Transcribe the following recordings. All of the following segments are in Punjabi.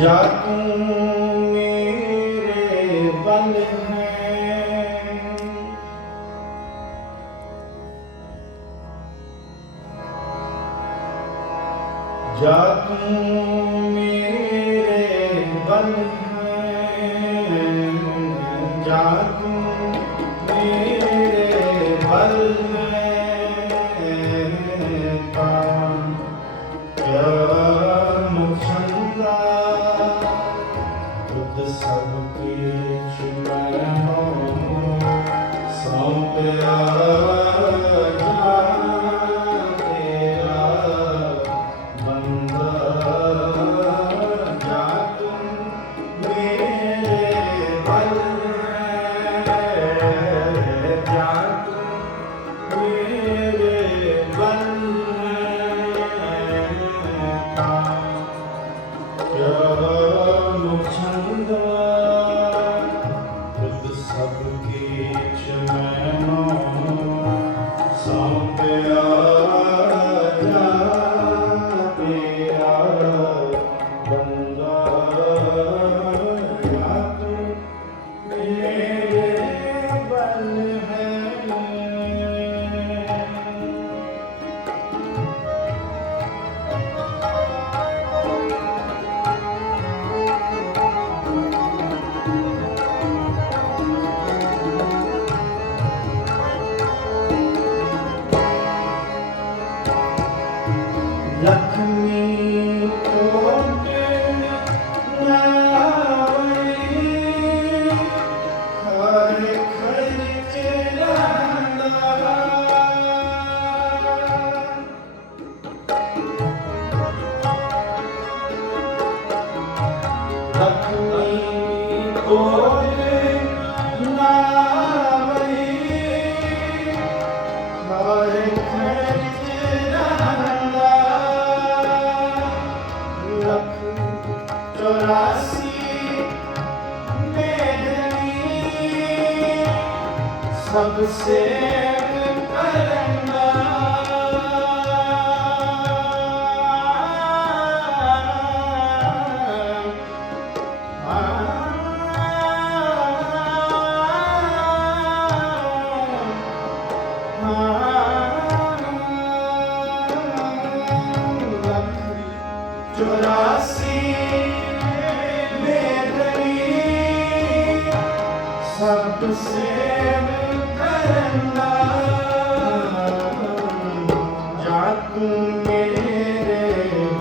ਜਾ ਤੂੰ ਮੇਰੇ ਬਲ ਜਾ ਤੂੰ ਮੇਰੇ ਬਲ ਜਾ ਤੂੰ ਮੇਰੇ acontecer.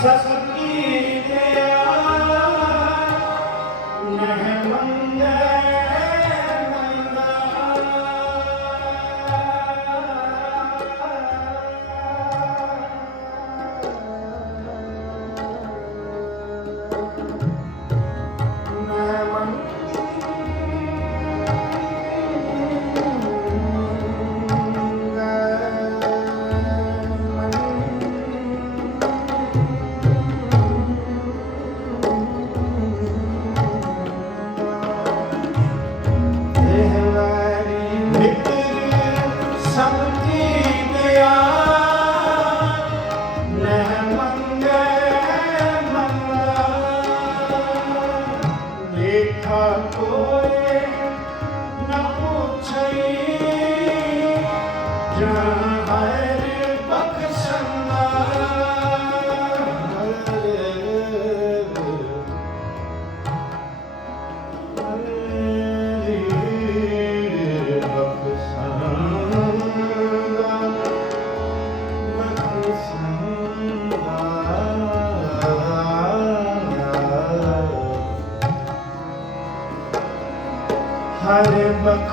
বিশ্বাস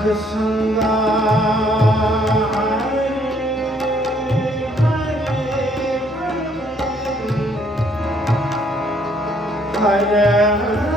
ਕਰ ਬਖਸ਼ੰਦਾ ਹਰੇ ਹਰੇ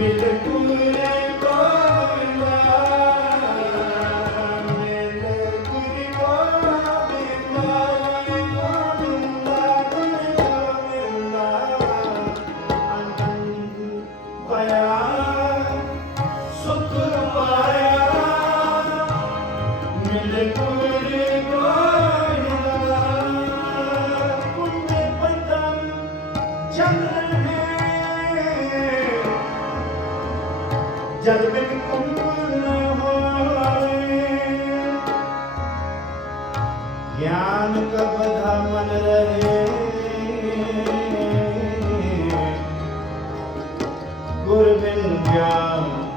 Mille tu could have been the.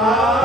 아~